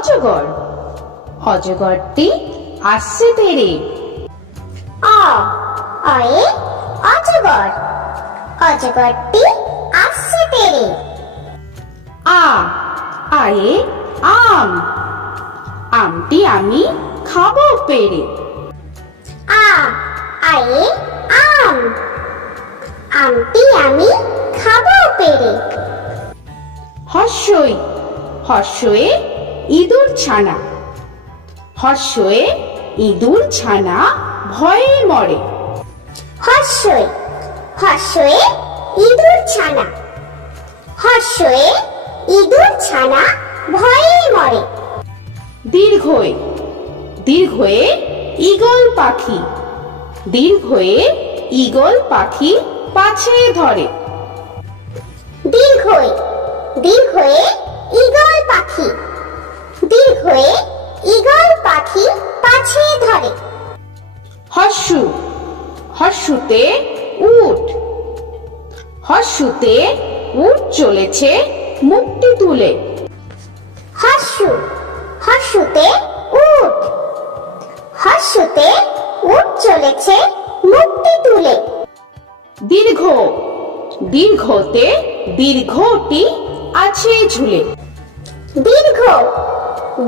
অজগর। অজগরটি আসছে তেড়ে। অয়ে অজগর, অজগরটি আসছে তেড়ে। আয়ে আম, আমটি আমি খাবো পেড়ে। আয়ে আম, আমটি আমি খাবো পেড়ে। হর্ষই, হর্ষয়ে ইঁদুর ছানা। হর্ষয়ে ইঁদুর ছানা ভয়ে মরে। হর্ষই, হর্ষয়ে ইঁদুর ছানা। হর্ষয়ে ইঁদুর ছানা ভয়ে মরে। দীর্ঘয়ে, দীর্ঘয়ে ঈগল পাখি। দীর্ঘয়ে ঈগল পাখি পাছে ধরে। দীর্ঘয়ে, দীর্ঘয়ে ঈগল পাখি। দীর্ঘয়ে ঈগল পাখি পাছে ধরে। হর্ষু, হর্ষুতে উট। হর্ষুতে উট চলেছে মুখটি তুলে। হর্ষু, হর্ষুতে উট। হর্ষুতে উট চলেছে মুখটি তুলে। দীর্ঘ, দীর্ঘতে দীর্ঘটি আছে ঝুলে। দীর্ঘ,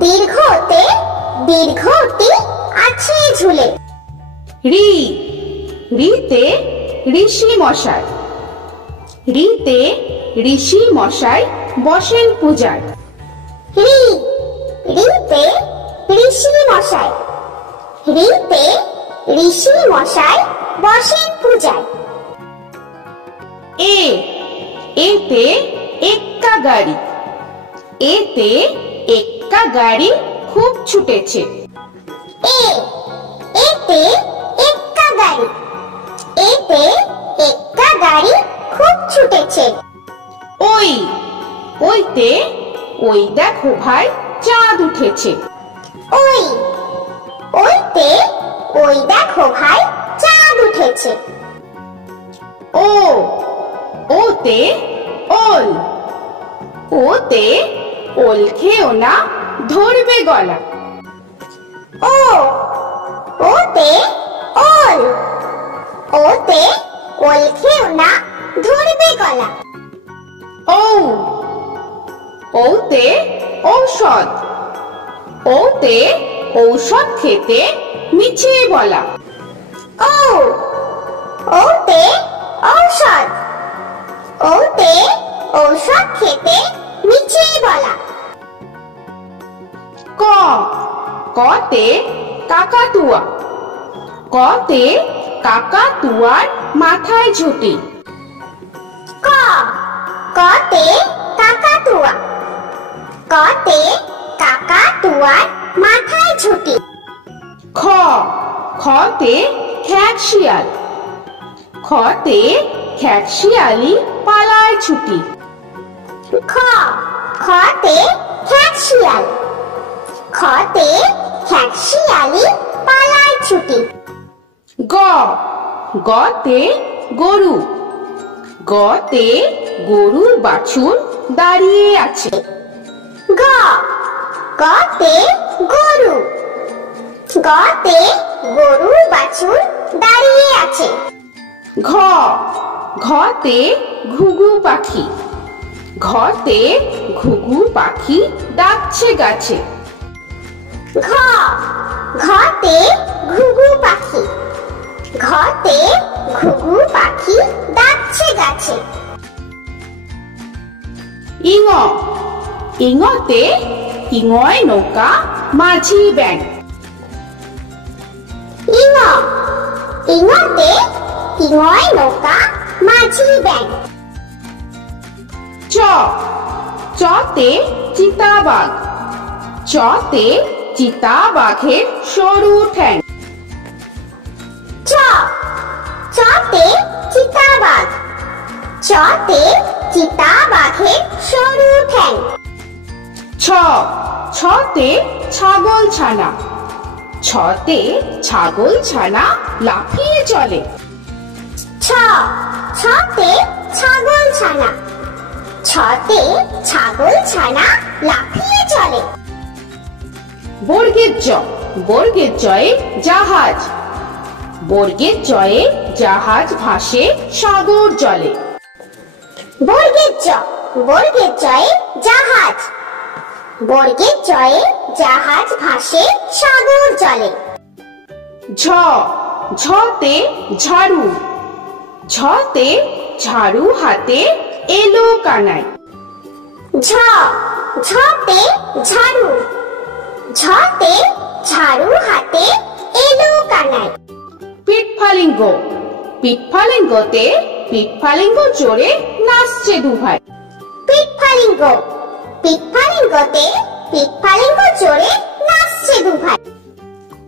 দীর্ঘতে দীর্ঘটি আছে ঝুলে। ঋ, ঋতে ঋষি মশাই। ঋতে ঋষি মশাই বসেন পূজায়। ঋতে ঋষি মশাই। ঋতে ঋষি মশাই বসেন পূজায়। এতে এক্কা গাড়ি। এতে এক্কা গাড়ি খুব ছুটেছে। এতে এক্কা গাড়ি। এতে এক্কা গাড়ি খুব ছুটেছে। ওইতে ওই দেখো ভাই চাঁদ উঠেছে। ওইতে ওই দেখো ভাই চাঁদ উঠেছে। ওতে ওল। ওতে ওল খেও না ধরবে গলা। ওতে ওল। ওতে ওল খেও না ধরবে গলা। ওতে ঔষধ। ওতে ঔষধ খেতে মিছে বলা। ওতে ঔষধ। ওতে ঔষধ খেতে মিছে বলা। কতে কাকাতুয়া। কতে কাকাতুয়ার মাথায় ঝুঁটি। কতে কাকাতুয়া। কতে কাকাতুয়ার মাথায় ঝুঁটি। খতে খ্যাত শিয়াল। খতে খ্যাত শিয়ালি পালায় ছুটি। খতে খ্যাত শিয়াল। খতে খ্যাত শিয়ালি পালায় ছুটি। গতে গরু। গতে গরুর বাছুর দাঁড়িয়ে আছে। গতে গরু। গতে গরুর বাছুর দাঁড়িয়ে আছে। ঘতে ঘুঘু পাখি। ঘতে ঘুঘু পাখি ডাকছে গাছে। ঘতে ঘুঘু পাখি। ঘতে ঘুঘু পাখি ডাকছে গাছে। ইঙতে ইঙয় নৌকা মাঝি ব্যাং। ইঙতে ইঙয় নৌকা মাঝি ব্যাং। চতে চিতাবাঘ। চতে চিতাবাঘের সরু ঠ্যাং। চতে চিতাবাঘ। চতে চিতাবাঘের সরু ঠ্যাং। ছতে ছাগল ছানা। ছতে ছাগল ছানা লাফিয়ে চলে। ছতে ছাগল ছানা। ছতে ছাগল ছানা লাফিয়ে চলে। বর্গের জ, বর্গের জয়ে জাহাজ, বর্গের জয়ে জাহাজ ভাসে সাগর জলে। বর্গের জ, বর্গের জয়ে জাহাজ, বর্গের জয়ে জাহাজ ভাসে সাগর জলে। ঝ, ঝতে ঝাড়ু, ঝতে ঝাড়ু হাতে এলো কানাই। ঝ, ঝতে ঝাড়ু, ঝতে ঝাড়ু হাতে এলো কানাই। পিঠফালিঙ্গ, পিঠফালিঙ্গতে পিঠফালিঙ্গ জোরে নাচছে দুভাই। পিঠফালিঙ্গ, পিঠফালিঙ্গতে পিঠফালিঙ্গ জোরে নাচছে দুভাই।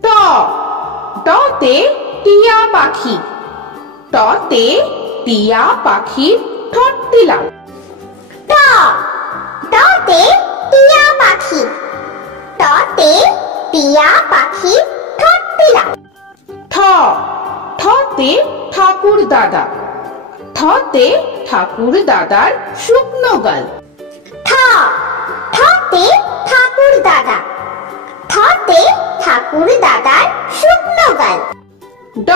ট, টতে টিয়া পাখি, টতে টিয়া পাখির ঠোঁটটি লাল। ট, টতে টিয়া পাখি, টতে টিয়া পাখি ঠোঁটটি লাল। ঠ, ঠতে ঠাকুর দাদা, ঠতে ঠাকুর দাদার শুকনো গাল। ঠ, ঠতে ঠাকুর দাদা, ঠতে ঠাকুর দাদার শুকনো গাল। ড,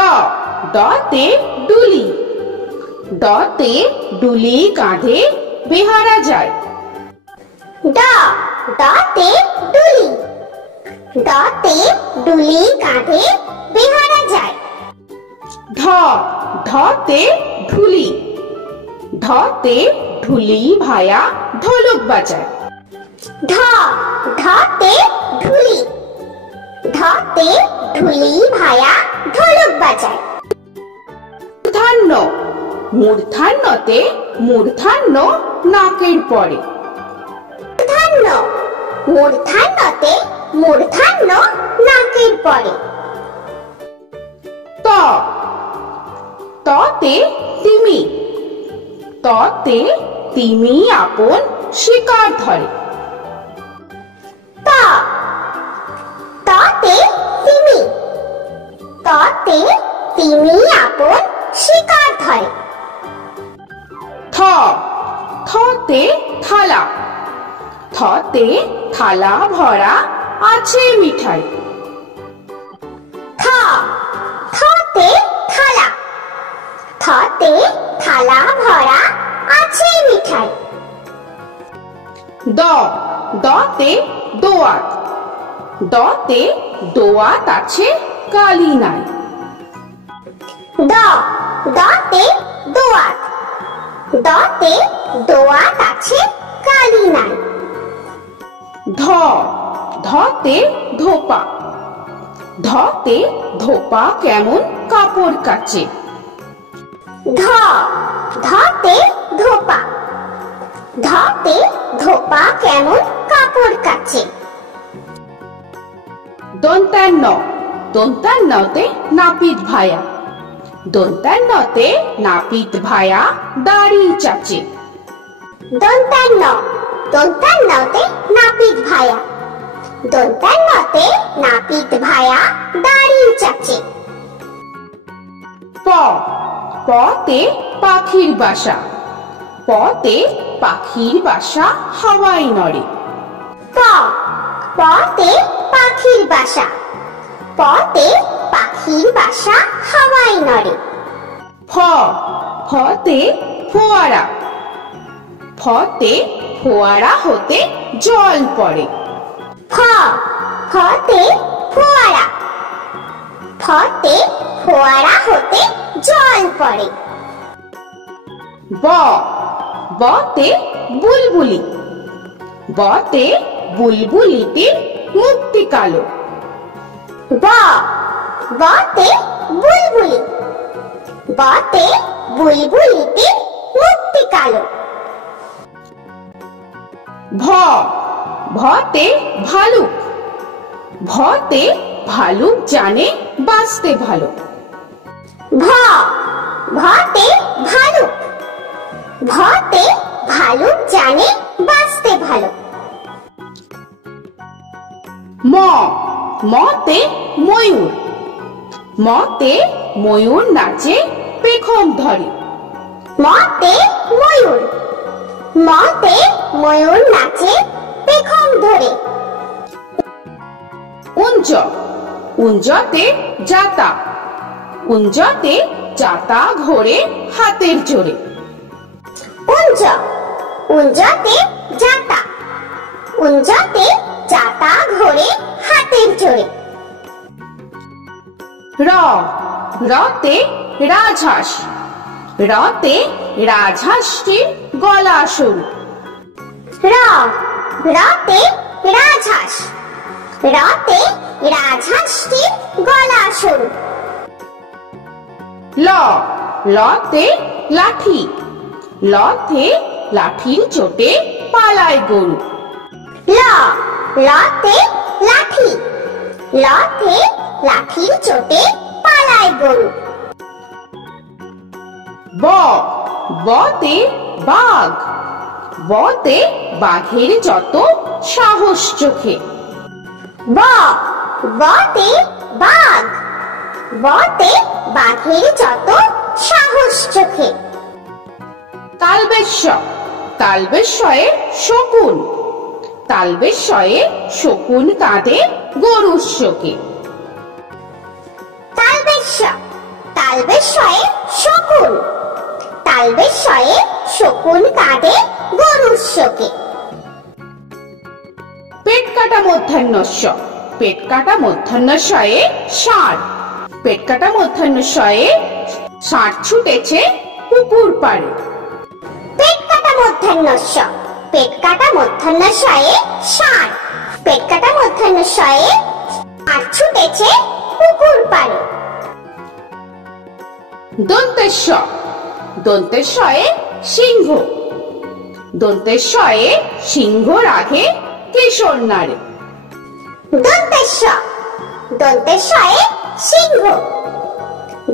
ডতে ডুলি, ডতে ডুলি কাঁধে বেহারা যায়। ড, ডতে ডুলি, ডতে ডুলি কাঁধে বেহারা যায়। ঢ, ঢতে ঢুলি, ঢতে ঢুলি ভায়া ঢোলক বাজায়। ঢ, ঢতে ঢুলি, ঢতে ঢুলি ভায়া ঢোলক বাজায়। মূর্ধান্য, মূর্ধান্যতে মূর্ধান্য নাকের পরে। মূর্ধান্য, মূর্ধান্যতে মূর্ধান্য নাকের পরে। ত, ততে তিমি, ততে তিমি আপন শিকার ধরে। ত, ততে তিমি, ততে তিমি আপন শিকার ধরে। থ, থতে থালা, থতে থালা ভরা আছে মিঠাই। থ, থতে থালা, থতে থালা ভরা আছে মিঠাই। দ, দতে দোয়াত, দতে দোয়াত আছে কালি নাই। দ, দতে দোয়াত, দতে দোয়াত আছে কালি নাই। ধ, ধতে ধোপা, ধতে ধোপা কেমন কাপড় কাচে। ধ, ধতে ধোপা, ধতে ধোপা কেমন কাপড় কাচে। দন্তান্ন, দন্তান্নতে নাপিত ভায়া, দন্তান্নতে নাপিত ভায়া দাড়ি চাচে। দন্তান্ন, দন্তান্নতে নাপিত ভায়া, দন্তান্নতে নাপিত ভায়া দাড়ি চাচে। প, পতে পাখির বাসা, পতে পাখির বাসা হাওয়ায় নড়ে। প, পতে পাখির বাসা, পতে পাখির বাসা হাওয়ায় নড়ে। ফ, ফতে ফোয়ারা, ফতে ফোয়ারা হতে জল পড়ে। ফ, ফতে ফোয়ারা, ফতে ফোয়ারা হতে জল পড়ে। ব, বতে বুলবুলি, বতে বুলবুলিটির মুক্তি কালো। ব, বতে বুলবুলি, বতে বুলবুলিটির মুক্তি কালো। ভ, ভতে ভালুক, ভতে ভালুক জানে বাঁচতে ভালো। ভ, ভতে ভালুক, ভতে ভালুক জানে বাঁচতে ভালো। ম, মতে ময়ূর, মতে ময়ূর নাচে পেখম ধরে। মতে ময়ূর, মতে ময়ূর নাচে পেখম ধরে। উঞ্জ উঞ্জতে যাতা উঞ্জতে যাতা ঘোরে হাতের জোরে উঞ্জ উঞ্জতে যাতা উঞ্জতে যাতা ঘোরে হাতের জোরে র রতে রাজহাঁস রতে রাজহাঁসটির গলা সরু র রতে রাজহাঁস রতে রাজহাঁসটির গলা সরু ল লতে লাঠি লতে লাঠির চোটে পালায় গরু ল লতে লাঠি লতে লাঠির চোটে পালায় গরু ব বতে বাঘ বতে বাঘের যত সাহস চোখে ব বতে বাঘ বতে বাঘের যত সাহস চোখে তালবেশ্ব তালবেশ্বয়ে শকুন তালবেশ্বয়ে শকুন কাঁদে গরুর শোকে তালবেশ্ব তালবেশ্বয়ে শকুন তালবেশ্বয়ে শকুন কাঁদে গরুর শোকে পেট কাটা মধ্যাহ্নস্য পেট কাটা মধ্যাহ্নস্বয়ে ষাঁড় পেট কাটা মধ্যাহ্নস্বয়ে ষাঁড় ছুটেছে পুকুর পাড়ে পেট কাটা মধ্যাহ্নস্য পেট কাটা মধ্যাহ্নস্বয়ে ষাঁড় পেট কাটা মধ্যাহ্নস্বয়ে ষাঁড় ছুটেছে পুকুর পাড়ে দন্তেশ্ব দন্তেশ্বয়ে সিংহ দন্তেশ্বয়ে সিংহ রাখে কিশোর নারে দন্তেশ্ব দন্তেশ্বয়ে সিংহ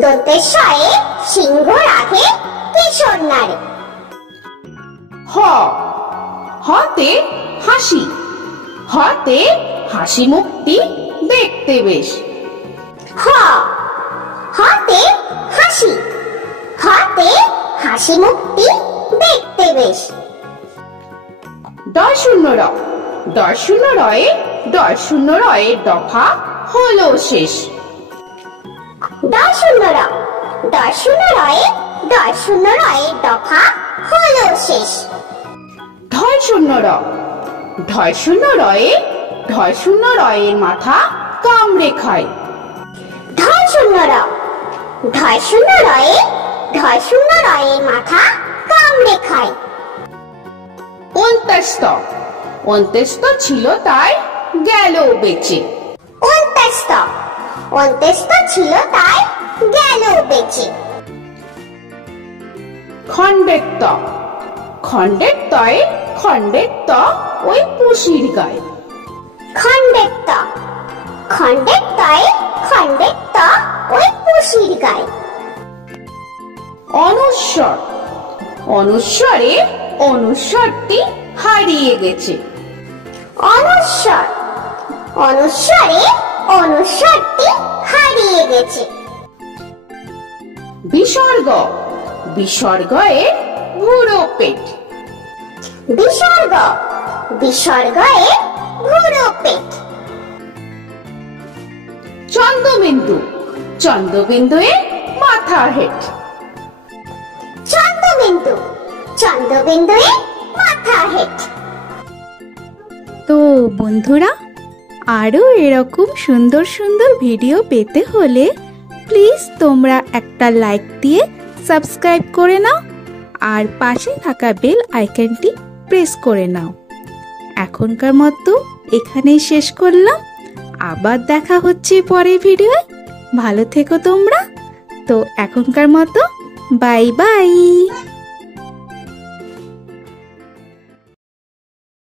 দন্তেশ্বয়ে সিংহ রাখে কিশোর নারে হ হতে হাসি হতে হাসি মুখটি দেখতে বেশ হ হাতে হাসি হাতে হাসি মুখটি দেখতে বেশ ডয় শূন্য র ডয় শূন্য রয়ে ডয় শূন্য রয়ের দফা হলো শেষ ডয় শূন্য র ডয় শূন্য রয়ে ডয় শূন্য রয়ের দফা হলো শেষ ঢয় শূন্য র ঢয় শূন্য রয়ে ঢয় শূন্য রয়ের মাথা কামড়ে খায় ঢয় শূন্য র ঢয় শূন্য রয়ে ঢয় শূন্য রয়ের মাথা কামড়ে খায় অন্ত্যস্ত অন্ত্যস্ত ছিল তাই গেল বেঁচে অন্ত্যস্ত অন্ত্যস্ত ছিল তাই গেল বেঁচে খণ্ডেত্ব খণ্ডেত্বয়ে খণ্ডেত্ব ওই পুষির গায়ে খণ্ডেত্ব খণ্ডেত্বয়ে খণ্ডেত্ব ওই পুষির গায়ে অনুস্বর অনুস্বরে অনুস্বরটি হারিয়ে গেছে অনুস্বর অনুস্বরে অনুস্বরটি হারিয়ে গেছে বিসর্গ বিসর্গয়ে বুড়ো পেট বিসর্গ বিসর্গয়ে বুড়ো পেট চন্দ্রবিন্দু চন্দ্রবিন্দুয়ে মাথা হেট চন্দ্রবিন্দু চন্দ্রবিন্দুয়ে মাথা হেট তো বন্ধুরা, আরও এরকম সুন্দর সুন্দর ভিডিও পেতে হলে প্লিজ তোমরা একটা লাইক দিয়ে সাবস্ক্রাইব করে নাও আর পাশে থাকা বেল আইকনটি প্রেস করে নাও। এখনকার মতো এখানেই শেষ করলাম, আবার দেখা হচ্ছে পরের ভিডিওয়। ভালো থেকো তোমরা। তো এখনকার মতো বাই বাই।